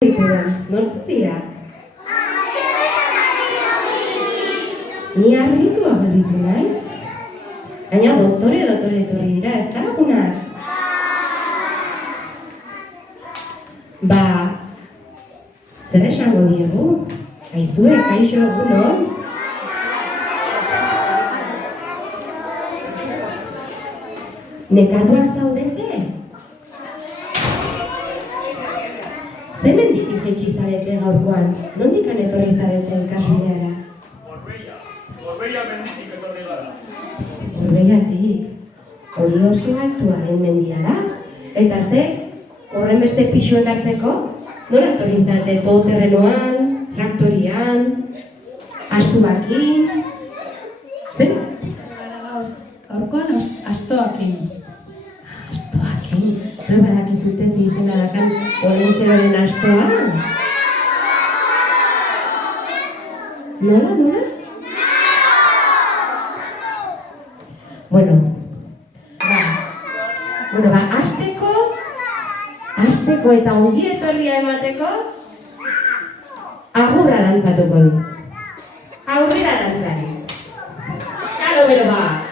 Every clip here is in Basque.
Nortzuk dira? Ni harritua gelditu naiz? Baina doktore etorri dira, ez da lagunak? Ba, zer esango diegu? Aizue, kaixo egunon? Nekatuak zaudete? Ze menditik jaitsi zarete gaurkoan? Nondikan etorri zarete ikasbideara? Gorbeia menditik etorri gara. Gorbeiatik? Hori oso altua den mendia da? Eta ze, horren beste pixuek hartzeko? Nola etorri zarete todoterrenoan, traktorian, astuakin? Zer? Gaurkoan astoakin. Astoakin? Zer badakizute ze izena dakan Olentzeroren astoa? Nola? Bueno, hasteko eta ongi etorria emateko, agurra dantzatuko du. Aurrera dantzari. Karo bero bat.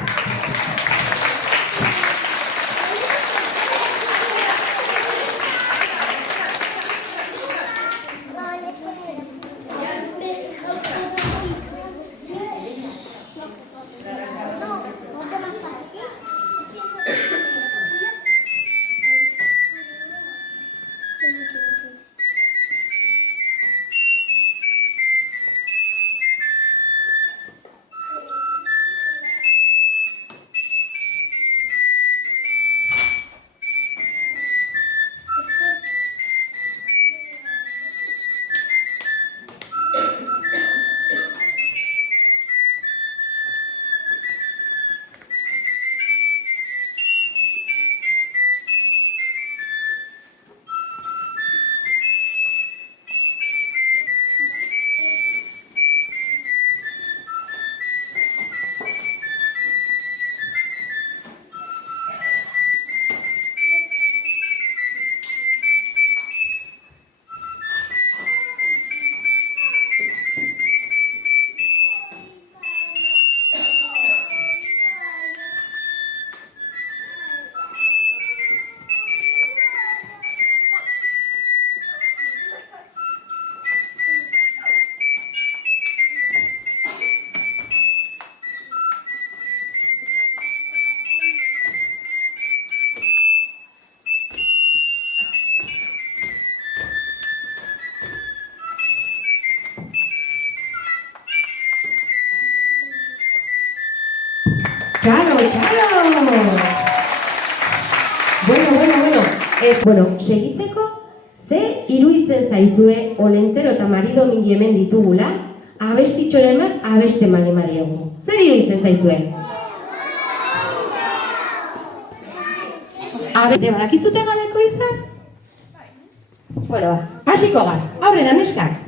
¡Chalo! Bueno, segitzeko, ze iruditzen zaizue Olentzero eta Mari Domingi hemen ditugula, abestitxora eman abeste malimadiegu. Zer iruditzen zaizue? Abeste badakizute gabeko izan? Bueno, hasiko gara, aurrera neskak.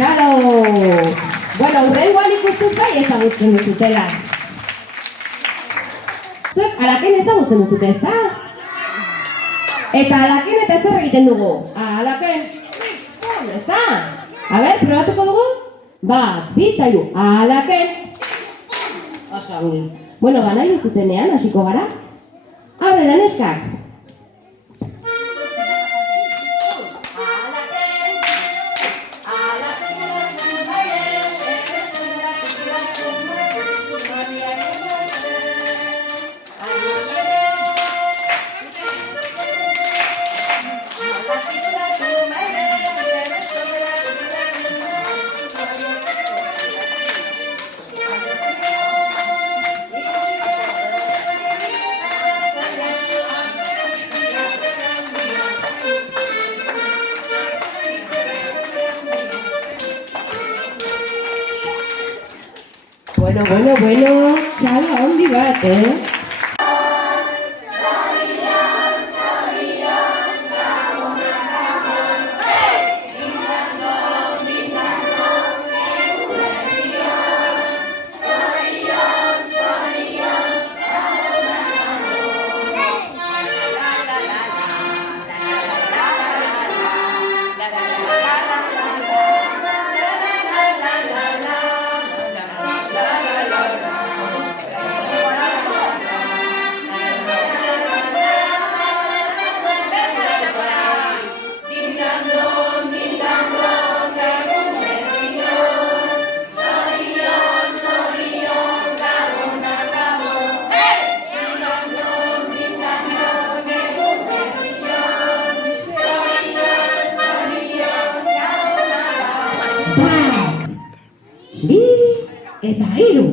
Claro! Bueno, hurrengoan ikustuz bai ezagutzen duzutela. Zuek alaken ezagutzen duzute, ezta? Eta alaken eta zer egiten dugu? Alaken, ezta? A ber, probatuko dugu? Bat, bi, eta hiru. Alaken, oso ongi. Bueno, nahi duzutenean, hasiko gara? Aurrera neskak! Bueno, txalo handi bat, Bat, bi, eta hiru.